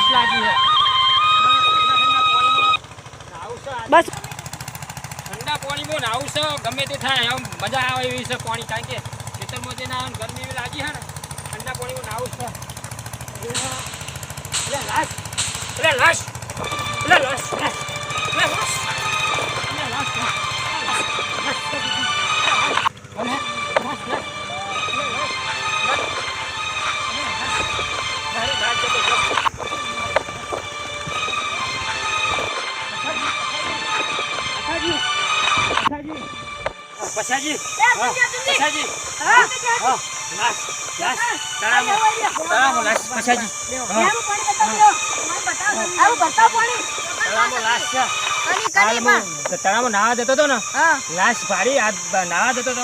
લાશ લાગી છે બસ. ઠંડા પાણીમાં નાવું છે ગમે તે થાય આમ મજા આવે એવી છે પાણી કારણ કે ખેતરમાં જે ના ગરમી એવી લાગી છે ને ઠંડા પાણીમાં નાવું છે. એટલે લાશ એટલે લાશ એટલે લાશ એટલે લાશ. પછાજી હા પછાજી હા. લાશ લાશ તળાવમાં તળાવમાં નાસ પછાજી હા. તળાવમાં નાસ છે. તળાવમાં નાવા જતો હતો ને? લાશ ભારી નાવા જતો હતો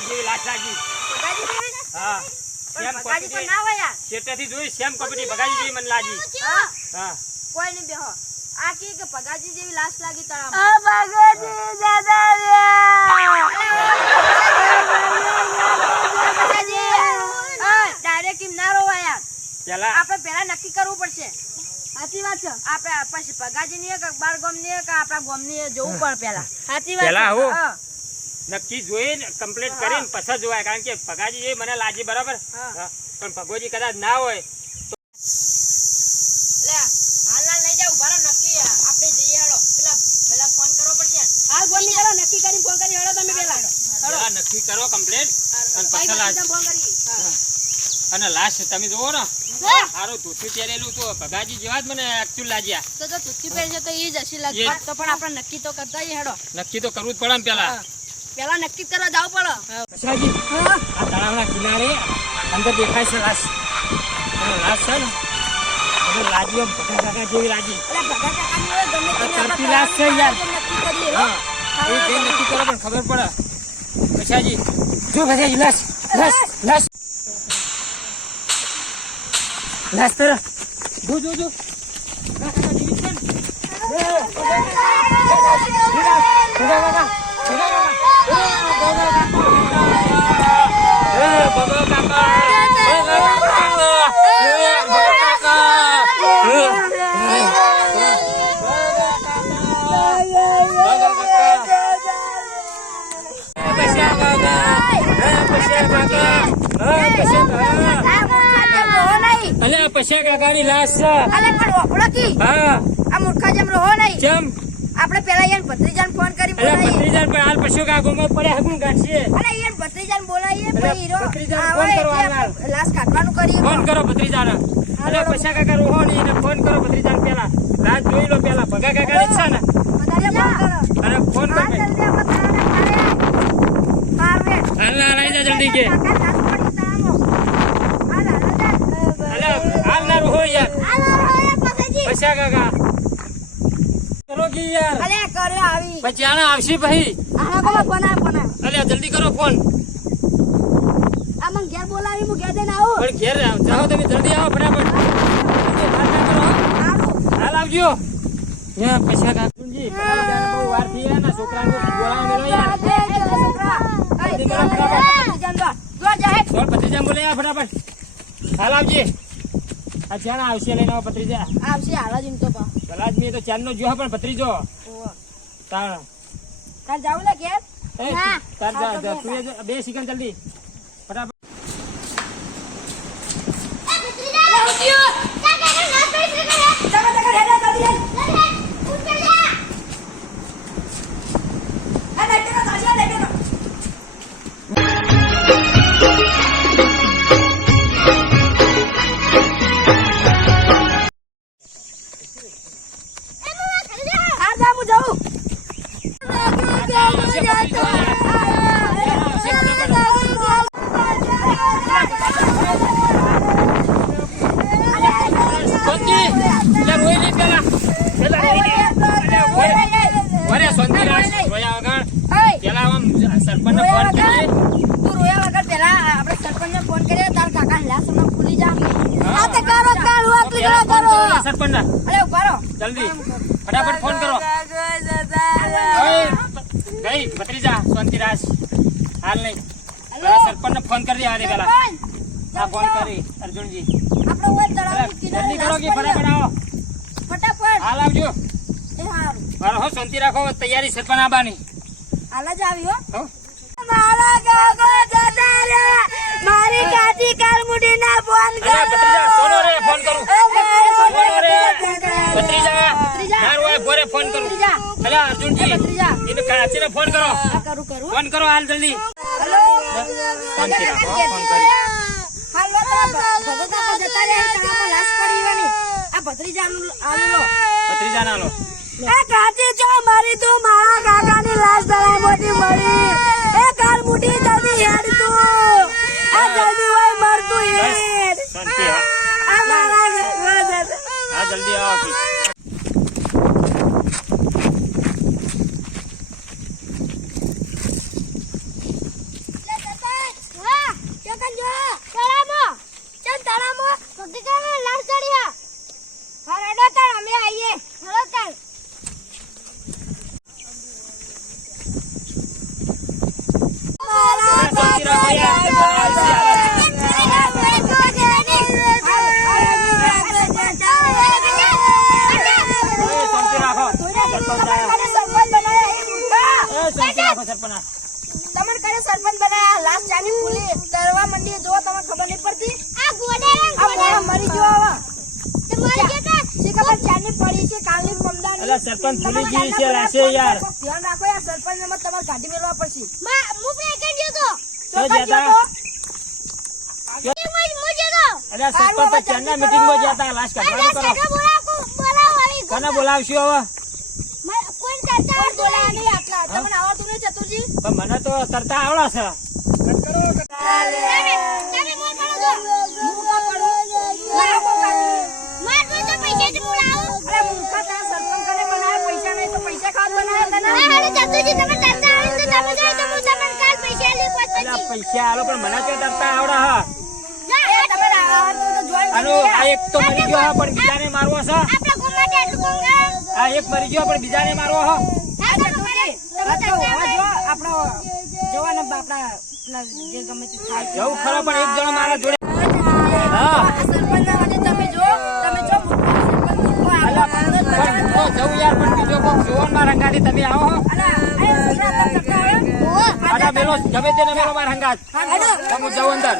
જેવી લાશ લાગી. હા. શ્યામ યાર. શેટેથી જોઈ શ્યામ કપટી ભગાજી જેવી મને લાગી હા કોઈ નહીં બેહો. આ કે કે પગાજી જેવી લાશ લાગી તળાવમાં ડાયરેક્ટ એમ ના રોવા યાર. પેલા. આપણે પેલા નક્કી કરવું પડશે. સાચી વાત છે. આપણે પછી પગાજી ની કે બાર ગોમની કે આપણા ગોમની જોવું પડે પેલા સાચી વાત પેલા. હું? નક્કી જોઈને કમ્પ્લીટ કરીને પછી જોવાય. કારણ કે ભગાજી એ મને લાગી બરાબર. પણ ભગોજી કદાચ ના હોય લે હાલ હાલ લઈ જાવ બારો નક્કી આપણે જઈએ હેડો પેલા પેલા ફોન કરવો પડશે. હાલ ફોન નહીં કરો નક્કી કરી ફોન કરી હેડો તમે પેલા પેલા નક્કી કરો કમ્પ્લીટ અને પછી લાશ અને લાશ તમે જોવો ને. સારું ધોતું પહેરેલું તો ભગાજી જેવા જ મને એકચ્યુઅલ લાગ્યા. તો તો તુચ્છી પહેરશે તો એ જ હશે એ તો પણ આપણે નક્કી તો કરતા હેડો. નક્કી તો કરવું જ પડે ને પેલા. પેલા નક્કી કરવા જાવ પડે આ તળાવના કિનારે અંદર દેખાય છે લાશ અને લાશ છે ને બધું લાજી ભગા કાકા જેવી તરતી લાશ છે યાર. નક્કી કરીએ હો. હા એ જે નક્કી કરો પણ ખબર પડે પછાજી જો પછાજી લાશ લાશ લાશ લાશ તર જો જો જો કાકા જેવી છે ને. ભગા કાકા. ભગા કાકા. ભગા કાકા. અલે પછી કાકાની લાશ છે અલે પણ ઓળખી. હા આ મૂર્ખા જેમ રહો નહીં. કેમ આપણે પેલા યાર ભત્રીજાન ફોન કરી અલે બોલાવીએ. ભત્રીજા પણ હાલ કા કાકો પડે હકું ગાંઠીએ અરે યાર ભત્રીજાન બોલાવીએ, ભાઈ હીરો ભત્રીજાન ફોન કરો હાલ. લાશ કાઢવાનું કરીએ. ફોન કરો ભત્રીજાન અરે પૈસા કાકા રોહો નહીં એને ફોન કરો ભત્રીજાન પેલા રાત જોઈ લો પેલા ભગા કાકા ને ફોન કરો. અરે ફોન કર. હાલ ના લઈ જા જલ્દી કે. હાલ, ના રોહો યાર. પૈસા કાકા કરો કે યાર. અલે કરે આવી. પછી આને આવશે ભાઈ. આને કોમાં બનાય બનાય અલે જલ્દી કરો ફોન. આ મને ઘેર બોલાવી હું ઘેર જઈને આવું. પણ ઘેર જાઓ તમે જલ્દી આવો ફટાફટ. હાલ. આવજો. યા પૈસા કાકુજી બહુ વારથી ને છોકરાને બોલાવા મેલો યાર છોકરા. જલ્દી કરો ફટાફટ. દો, જા. ચોર બોલે યાર ફટાફટ. હાલ આવજે. આ આવશે લઈને આવો ભત્રીજા. આવશે હાલ જ તો બા. પેલા મે તો ચાંદનો જોયો પણ ભત્રીજો જો. તાણ. કાલ જાવ ને ઘેર? ના. તાર જા તું બે સિકન જલ્દી. પેલા કરો સરપંચ અરે ઊભા રહો. જલ્દી. ફટાફટ ફોન કરો. ગઈ ભત્રીજા શાંતિરાજ. હાલ નહીં. સરપંચ ને ફોન કરી દે પેલા હા ફોન કરી અર્જુનજી. જલ્દી કરો કે ફટાફટ આવો. ફટાફટ. હાલ આવજો. મારો હો શાંતિ રાખો તૈયારી સરપંચ આબાની. હાલ જ આવ્યો હો. મારા કાકો જતા રહ્યા મારી કાચી કાળમુડી ના ફોન ભત્રીજા સોનો રે ફોન કરું. સોનો રે. ભત્રીજા. ભત્રીજા. મારો હોય ભોરે ફોન કરું. ભત્રીજા. અલે અર્જુનજી ભત્રીજા. એને કાચીને ફોન કરો. કરું કરું. ફોન કરો હાલ જલ્દી. હેલો ફોન હો, ફોન કરી હાલ ભગત જતા રહ્યા તળાવમાં લાશ પડી વાની આ ભત્રીજાનું આલો ભત્રીજા ના લો. એ કાચી જો મારી તું મારા કાકાની લાશ તળાવમાંથી મળી એ કાળ મુઠી જલ્દી હેડ તું આ જલ્દી હોય મરતું બસ હેડ શાંતિ હા આ મારા ઘરમાં જતા. હા જલ્દી આવો કી. શાંતિ રાખો યાર. હાલ છે, હાલ. એ શાંતિ રાખો સરપંચ આયા. એ શાંતિ રાખો સરપંચ આ. તમને કરે સરપંચ ચાની ફૂલી તરવા મંડી જો તમને ખબર નહીં પડતી? આ મોણા મરી ગયો હવે છે ખબર ચાની પડી છે કાલની મમદાન? અલા સરપંચ ભૂલી ગઈ છે રાશે યાર. ધ્યાન રાખો યાર સરપંચ ને મત તમાર ગાડી મેળવા પડશે. તો જતા. અલા સરપંચ તો માં તા. લાશ કાઢવાનું કરો. કોને બોલાવશું હવે? કોણ બોલાયા નહીં આટલા? તમને આવડતું નહીં ચતુરજી પણ મને તો તરતા આવડે છે. પૈસા આલો, પણ મને તો તરતા આવડે, હા? આ એક તો મરી ગયો બીજાને મારવો છે. આ એક મરી ગયો, પણ બીજાને મારવો આપણો જવાના બાપડા જવું ખરો, પણ એક જણો મારા જોડે તમે જો તમે જો તમે આવો આડા મેલો, ગમે જવું અંદર.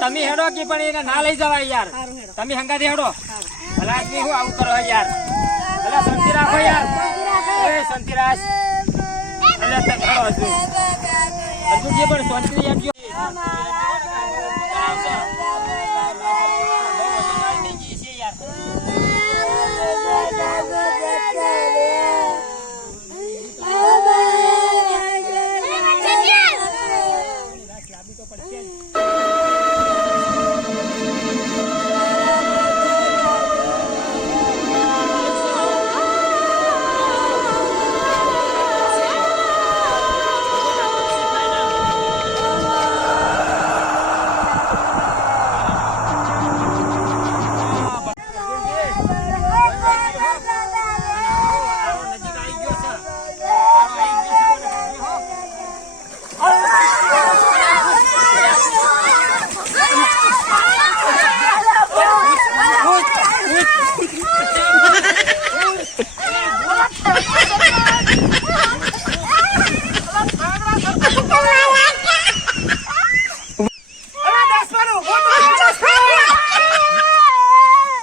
તમે હેડો કે પણ એને ના લઈ જવાય યાર. તમે હંગાથી હેડો. ભલા હું આવું કરો યાર. ભલા રાખો યાર. એ પણ શાંતિ